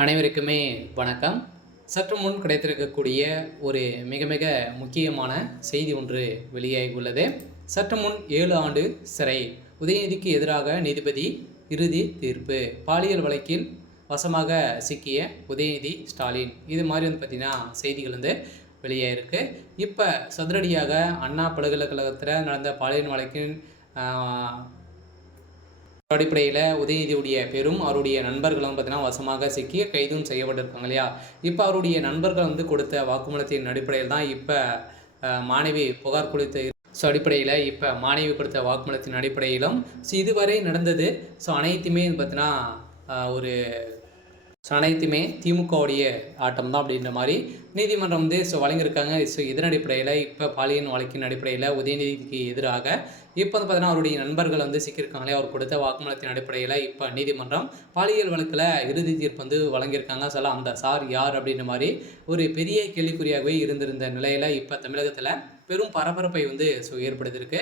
அனைவருக்குமே வணக்கம். சற்று முன் கிடைத்திருக்கக்கூடிய ஒரு மிக மிக முக்கியமான செய்தி ஒன்று வெளியாகி உள்ளது. சற்று முன் 7 ஆண்டு சிறை, உதயநிதிக்கு எதிராக நீதிபதி இறுதி தீர்ப்பு. பாலியல் வழக்கில் வசமாக சிக்கிய உதயநிதி ஸ்டாலின், இது மாதிரி பார்த்தீங்கன்னா செய்திகள் வெளியாகிருக்கு. இப்போ சதுரடியாக அண்ணா பல்கலைக்கழகத்தில் நடந்த பாலியல் வழக்கின் அடிப்படையில் உதயநிதியுடைய பெரும் அவருடைய நண்பர்களும் பார்த்தீங்கன்னா வசமாக சிக்கி கைதும் செய்யப்பட்டிருக்காங்க இல்லையா. இப்போ அவருடைய நண்பர்கள் கொடுத்த வாக்குமூலத்தின் அடிப்படையில் தான் இப்போ மாணவி புகார் கொடுத்த அடிப்படையில் இப்போ மாணவி கொடுத்த வாக்குமூலத்தின் அடிப்படையிலும் இதுவரை நடந்தது அனைத்துமே பார்த்தீங்கன்னா ஒரு அனைத்துமே திமுகவுடைய ஆட்டம் தான் அப்படின்ற மாதிரி நீதிமன்றம் வழங்கியிருக்காங்க. இதன் அடிப்படையில் இப்போ பாலியல் வழக்கின் அடிப்படையில் உதயநிதிக்கு எதிராக இப்போ பார்த்தீங்கன்னா அவருடைய நண்பர்கள் சிக்கியிருக்காங்களே, அவர் கொடுத்த வாக்குமூலத்தின் அடிப்படையில் இப்போ நீதிமன்றம் பாலியல் வழக்கில் இறுதி தீர்ப்பு வழங்கியிருக்காங்க. அந்த சார் யார் அப்படின்ற மாதிரி ஒரு பெரிய கேள்விக்குறியாகவே இருந்திருந்த நிலையில் இப்போ தமிழகத்தில் பெரும் பரபரப்பை ஏற்படுத்தியிருக்கு.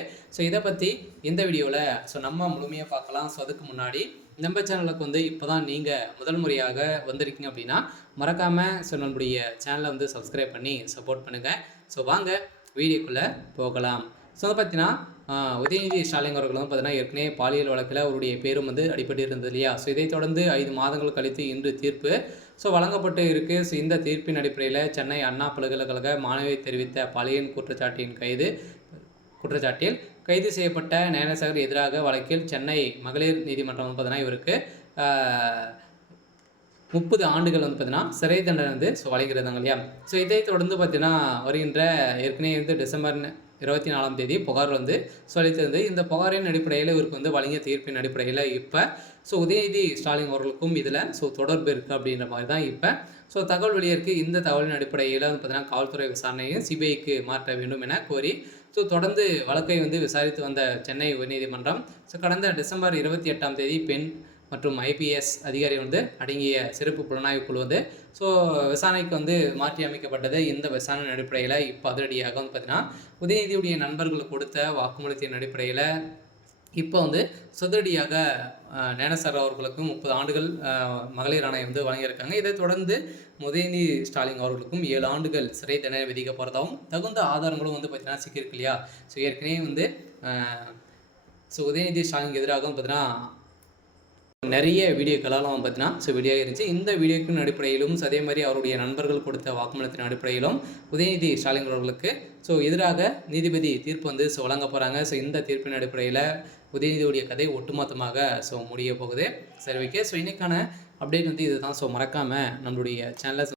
இதை பற்றி இந்த வீடியோவில் நம்ம முழுமையாக பார்க்கலாம். அதுக்கு முன்னாடி நம்ம சேனலுக்கு இப்போ தான் நீங்கள் முதல் முறையாக வந்திருக்கீங்க அப்படின்னா மறக்காமல் நம்மளுடைய சேனலை சப்ஸ்கிரைப் பண்ணி சப்போர்ட் பண்ணுங்கள். வாங்க வீடியோக்குள்ளே போகலாம். பார்த்தீங்கன்னா உதயநிதி ஸ்டாலின் அவர்களும் பார்த்தீங்கன்னா ஏற்கனவே பாலியல் வழக்கில் அவருடைய பேரும் அடிபட்டு இருந்தது இல்லையா. இதை தொடர்ந்து 5 மாதங்கள் கழித்து இன்று தீர்ப்பு வழங்கப்பட்டு இருக்குது. இந்த தீர்ப்பின் அடிப்படையில் சென்னை அண்ணா பல்கலைக்கழக மாணவி தெரிவித்த பாலியல் குற்றச்சாட்டில் கைது செய்யப்பட்ட ஞானசாகர் எதிராக வழக்கில் சென்னை மகளிர் நீதிமன்றம் பார்த்தீங்கன்னா இவருக்கு 30 ஆண்டுகள் பார்த்தீங்கன்னா சிறை தண்டனை வழங்குறதாங்க இல்லையா. இதை தொடர்ந்து பார்த்தீங்கன்னா வருகின்ற ஏற்கனவே டிசம்பர் 24ஆம் தேதி புகார் சொல்லித்திருந்து. இந்த புகாரின் அடிப்படையில் இவருக்கு வழங்கிய தீர்ப்பின் அடிப்படையில் இப்போ உதயநிதி ஸ்டாலின் அவர்களுக்கும் இதில் தொடர்பு இருக்குது அப்படின்ற மாதிரி தான் இப்போ தகவல் வெளியிருக்கு. இந்த தகவலின் அடிப்படையில் பார்த்தீங்கன்னா காவல்துறை விசாரணையை சிபிஐக்கு மாற்ற வேண்டும் என கோரி தொடர்ந்து வழக்கை விசாரித்து வந்த சென்னை உயர்நீதிமன்றம் கடந்த டிசம்பர் 28ஆம் தேதி பெண் மற்றும் ஐபிஎஸ் அதிகாரி அடங்கிய சிறப்பு புலனாய்வு குழு விசாரணைக்கு மாற்றி அமைக்கப்பட்டது. இந்த விசாரணை அடிப்படையில் இப்போ அதிரடியாக பார்த்தீங்கன்னா உதயநிதியுடைய நண்பர்கள் கொடுத்த வாக்குமூலத்தின் அடிப்படையில் இப்போ சதுரடியாக ஞானசார் அவர்களுக்கும் 30 ஆண்டுகள் மகளிர் ஆணையம் வழங்கியிருக்காங்க. இதை தொடர்ந்து உதயநிதி ஸ்டாலின் அவர்களுக்கும் 7 ஆண்டுகள் சிறை தண்டனை விதிக்க போகிறதாகவும் தகுந்த ஆதாரங்களும் பார்த்தீங்கன்னா சிக்கியிருக்கு இல்லையா. ஏற்கனவே உதயநிதி ஸ்டாலினுக்கு எதிராகவும் பார்த்தீங்கன்னா நிறைய வீடியோக்களாலும் பார்த்தீங்கன்னா வீடியோ இருந்துச்சு. இந்த வீடியோக்கின் அடிப்படையிலும் அதே மாதிரி அவருடைய நண்பர்கள் கொடுத்த வாக்குமூலத்தின் அடிப்படையிலும் உதயநிதி ஸ்டாலின் அவர்களுக்கு எதிராக நீதிபதி தீர்ப்பு வழங்க போகிறாங்க. இந்த தீர்ப்பின் அடிப்படையில் உதயநிதியுடைய கதை ஒட்டுமொத்தமாக முடிய போகுது. சரி, ஓகே. இன்னைக்கான அப்டேட் இதுதான். மறக்காமல் நம்மளுடைய சேனலை